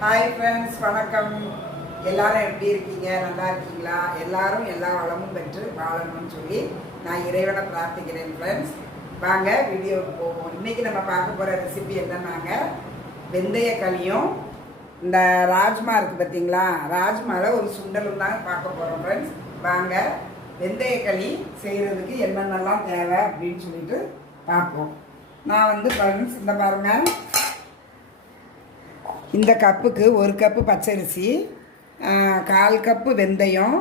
Hi friends வணக்கம். எல்லாரும் எப்படி இருக்கீங்க? நல்லா இருக்கீங்களா? எல்லாரும் எல்லா வளமும் பெற்று வாழணும்னு சொல்லி நான் இறைவனை பிரார்த்திக்கிறேன் ஃப்ரெண்ட்ஸ் வாங்க வீடியோவுக்கு போவோம். இன்றைக்கி நம்ம பார்க்க போகிற ரெசிபி என்னன்னாங்க? வெந்தய களியும் இந்த ராஜ்மா இருக்குது பார்த்தீங்களா ராஜ்மாவில் ஒரு சுண்டலும் தான் பார்க்க போகிறோம் ஃப்ரெண்ட்ஸ் வாங்க வெந்தய களி செய்கிறதுக்கு என்னென்னலாம் தேவை அப்படின்னு சொல்லிட்டு பார்ப்போம். நான் வந்து ஃப்ரெண்ட்ஸ் இந்த பாருங்கள் இந்த கப்புக்கு ஒரு கப்பு பச்சரிசி கால் கப்பு வெந்தயம்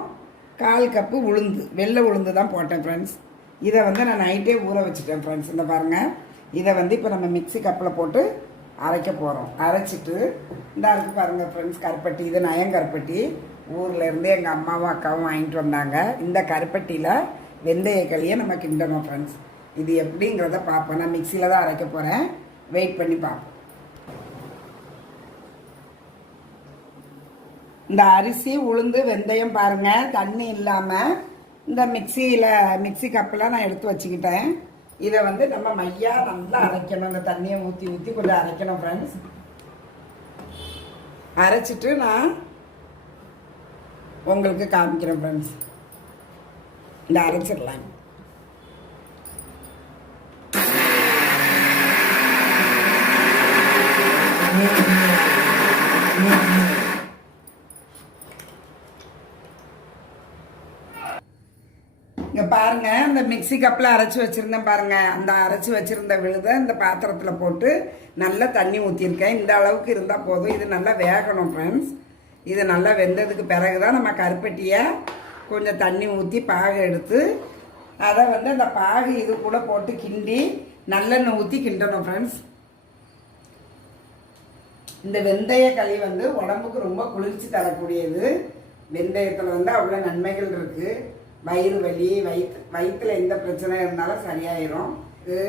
கால் கப்பு உளுந்து வெள்ளை உளுந்து தான் போட்டேன் ஃப்ரெண்ட்ஸ் இதை வந்து நான் நைட்டே ஊற வச்சுட்டேன் ஃப்ரெண்ட்ஸ் இந்த பாருங்கள் இதை வந்து இப்போ நம்ம மிக்ஸி கப்பில் போட்டு அரைக்க போகிறோம் அரைச்சிட்டு இந்த இருக்கு பாருங்கள் ஃப்ரெண்ட்ஸ் கருப்பட்டி. இது நயங்கருப்பட்டி ஊரில் இருந்து எங்கள் அம்மாவும் அக்காவும் வாங்கிட்டு வந்தாங்க. இந்த கருப்பட்டியில் வெந்தய களியை நம்ம கிண்டணும் ஃப்ரெண்ட்ஸ் இது எப்படிங்கிறத பார்ப்போம் நான் மிக்சியில் தான் அரைக்க போகிறேன் வெயிட் பண்ணி பார்ப்போம் இந்த அரிசி உளுந்து வெந்தயம் பாருங்க. தண்ணி இல்லாமல் இந்த மிக்சியில் மிக்ஸி கப்பில் நான் எடுத்து வச்சுக்கிட்டேன். இதை வந்து நம்ம மையா நல்லா அரைக்கணும். இந்த தண்ணியை ஊற்றி ஊற்றி கொஞ்சம் அரைக்கணும் ஃப்ரெண்ட்ஸ் அரைச்சிட்டு நான் உங்களுக்கு காமிக்கிறேன் ஃப்ரெண்ட்ஸ் இந்த அரைச்சிடலாங்க பாருங்கள் பாருங்க இந்த மிக்ஸி கப்பில் அரைச்சி வச்சுருந்தேன் பாருங்க. அந்த அரைச்சி வச்சுருந்த விழுதை இந்த பாத்திரத்தில் போட்டு நல்லா தண்ணி ஊற்றிருக்கேன் இந்த அளவுக்கு இருந்தால் போதும். இது நல்லா வேகணும் ஃப்ரெண்ட்ஸ் இது நல்லா வெந்ததுக்கு பிறகு தான் நம்ம கருப்பட்டியை கொஞ்சம் தண்ணி ஊற்றி பாகு எடுத்து அதை வந்து அந்த பாகு இது கூட போட்டு கிண்டி நல்லெண்ணெய் ஊற்றி கிண்டணும் ஃப்ரெண்ட்ஸ் இந்த வெந்தய களி வந்து உடம்புக்கு ரொம்ப குளிர்ச்சி தரக்கூடியது. வெந்தயத்தில் வந்து அவ்வளோ நன்மைகள் இருக்குது வயிறு வலி வயிற்று வயிற்றில் எந்த பிரச்சனை இருந்தாலும் சரியாயிரும். இது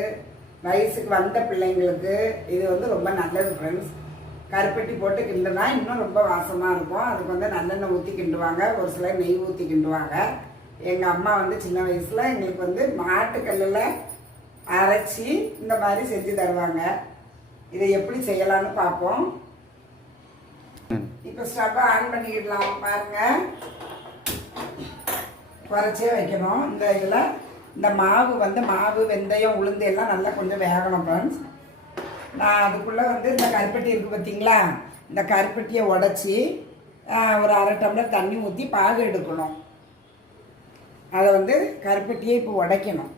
வயசுக்கு வந்த பிள்ளைங்களுக்கு இது வந்து ரொம்ப நல்லது ஃப்ரெண்ட்ஸ் கருப்பட்டி போட்டு கிண்டுனா இன்னும் ரொம்ப வாசமாக இருக்கும். அதுக்கு வந்து நல்லெண்ணெய் ஊற்றி கிண்டுவாங்க. ஒரு சிலர் நெய் ஊற்றி கிண்டுவாங்க. எங்கள் அம்மா வந்து சின்ன வயசில் எங்களுக்கு வந்து மாட்டுக்கல்லில் அரைச்சி இந்த மாதிரி செஞ்சு தருவாங்க. இதை எப்படி செய்யலாம்னு பார்ப்போம். இப்போ ஸ்டவ்வை ஆன் பண்ணிக்கிடலாம் பாருங்க. குறைச்சே வைக்கணும். இந்த இதில் இந்த மாவு வந்து மாவு வெந்தயம் உளுந்து எல்லாம் நல்லா கொஞ்சம் வேகணும் ஃப்ரெண்ட்ஸ் நான் அதுக்குள்ளே வந்து இந்த கருப்பட்டி இருக்குது பார்த்தீங்களா இந்த கருப்பட்டியை உடச்சி ஒரு அரை டம்ளர் தண்ணி ஊற்றி பாகு எடுக்கணும். அதை வந்து கருப்பட்டியை இப்போ உடைக்கணும்.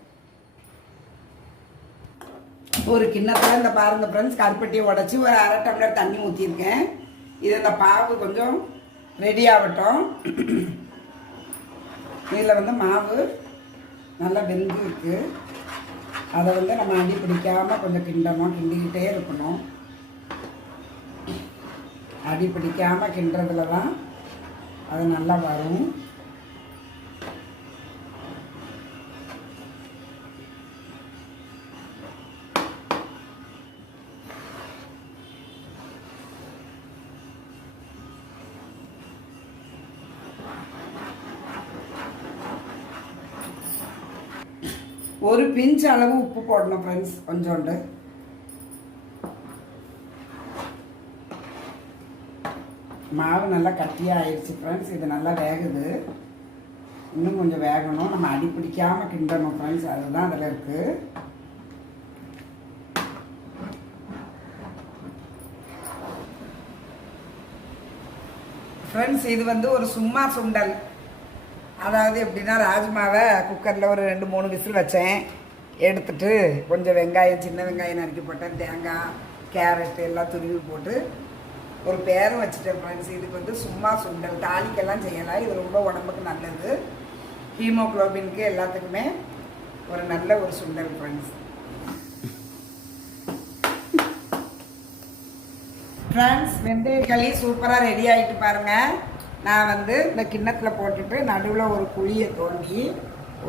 ஒரு கிண்ணத்தில் இந்த பாருங்க ஃப்ரெண்ட்ஸ் கருப்பட்டியை உடச்சி ஒரு அரை டம்ளர் தண்ணி ஊற்றிருக்கேன் இது இந்த பாகு கொஞ்சம் ரெடி ஆகட்டும். இதில் வந்து மாவு நல்லா வெந்து இருக்கு. அதை வந்து நம்ம அடி பிடிக்காமல் கொஞ்சம் கிண்டணும் கிண்டிக்கிட்டே இருக்கணும். அடி பிடிக்காமல் கிண்டுறதுல தான் அது நல்லா வரும். ஒரு பிஞ்ச் அளவு உப்பு போடணும் ஃப்ரெண்ட்ஸ் கொஞ்சோண்டு. மாவு நல்லா கட்டியாக ஆயிடுச்சு ஃப்ரெண்ட்ஸ் இது நல்லா வேகுது. இன்னும் கொஞ்சம் வேகணும். நம்ம அடி பிடிக்காமல் கிண்டணும் ஃப்ரெண்ட்ஸ் அதுதான் அதில் இருக்குது ஃப்ரெண்ட்ஸ் இது வந்து ஒரு சும்மா சுண்டல். அதாவது எப்படின்னா ராஜ்மாவை குக்கரில் ஒரு ரெண்டு மூணு விசில் வச்சேன். எடுத்துட்டு கொஞ்சம் வெங்காயம் சின்ன வெங்காயம் நறுக்கி போட்டேன். தேங்காய் கேரட்டு எல்லாம் துருவி போட்டு ஒரு பேரும் வச்சுட்டேன் ஃப்ரெண்ட்ஸ் இதுக்கு வந்து சும்மா சுண்டல். தாளிக்கெல்லாம் செய்யலாம் இது ரொம்ப உடம்புக்கு நல்லது. ஹீமோக்ளோபின்க்கு எல்லாத்துக்குமே ஒரு நல்ல ஒரு சுண்டல் ஃப்ரெண்ட்ஸ் ஃப்ரெண்ட்ஸ் வெந்தய களி சூப்பராக ரெடி ஆகிட்டு பாருங்கள் நான் வந்து இந்த கிண்ணத்தில் போட்டுட்டு நடுவில் ஒரு குழியை தோண்டி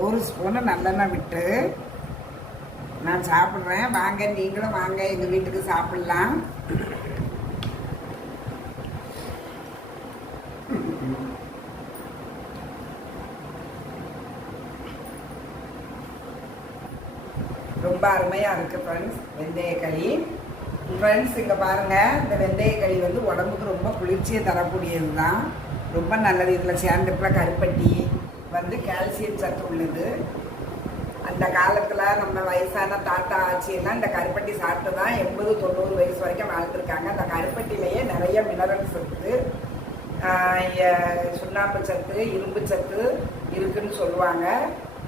ஒரு ஸ்பூனு நல்லெண்ணெய் விட்டு நான் சாப்பிட்றேன். வாங்க நீங்களும் வாங்க. எங்கள் வீட்டுக்கு சாப்பிட்லாம். ரொம்ப அருமையாக இருக்குது ஃப்ரெண்ட்ஸ் வெந்தய களி. ஃப்ரெண்ட்ஸ் இங்கே பாருங்கள் இந்த வெந்தய களி வந்து உடம்புக்கு ரொம்ப குளிர்ச்சியை தரக்கூடியது தான் ரொம்ப நல்லது. இதில் சேர்ந்துட்டுல கருப்பட்டி வந்து கால்சியம் சத்து உள்ளது. அந்த காலத்தில் நம்ம வயசான தாத்தா ஆட்சியெல்லாம் இந்த கருப்பட்டி சாப்பிட்டு தான் எண்பது தொண்ணூறு வயசு வரைக்கும் வாழ்ந்துருக்காங்க. அந்த கருப்பட்டிலேயே நிறைய மினரல்ஸ் இருக்குது. சுண்ணாம்பு சத்து இரும்பு சத்து இருக்குன்னு சொல்லுவாங்க.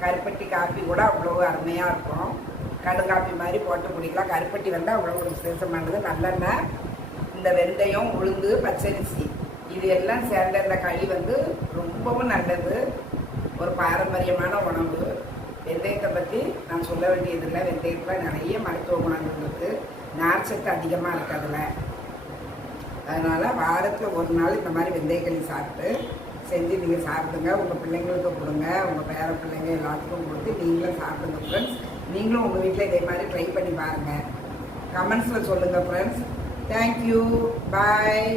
கருப்பட்டி காப்பி கூட அவ்வளோ அருமையாக இருக்கும். கடுங்காப்பி மாதிரி போட்டு குடிக்கலாம். கருப்பட்டி வந்து அவ்வளோ ஒரு விசேஷமானது. நல்லெண்ணெய் இந்த வெந்தயம் உளுந்து பச்சரிசி. இது எல்லாம் சேர்ந்த இந்த களி வந்து ரொம்பவும் நல்லது. ஒரு பாரம்பரியமான உணவு. வெந்தயத்தை பற்றி நான் சொல்ல வேண்டியதில்லை. வெந்தயத்தில் நிறைய மருத்துவ குணங்கள் இருக்குது நார்ச்சத்து அதிகமாக இருக்கு அதில். அதனால் வாரத்தில் ஒரு நாள் இந்த மாதிரி வெந்தயக்களி சாப்பிட்டு செஞ்சு நீங்கள் சாப்பிடுங்க. உங்கள் பிள்ளைங்களுக்கு கொடுங்க. உங்கள் பேர பிள்ளைங்க எல்லாத்துக்கும் கொடுத்து நீங்களும் சாப்பிடுங்க ஃப்ரெண்ட்ஸ் நீங்களும் உங்கள் வீட்டில் இதே மாதிரி ட்ரை பண்ணி பாருங்கள் கமெண்ட்ஸில் சொல்லுங்கள் ஃப்ரெண்ட்ஸ் தேங்க்யூ பாய்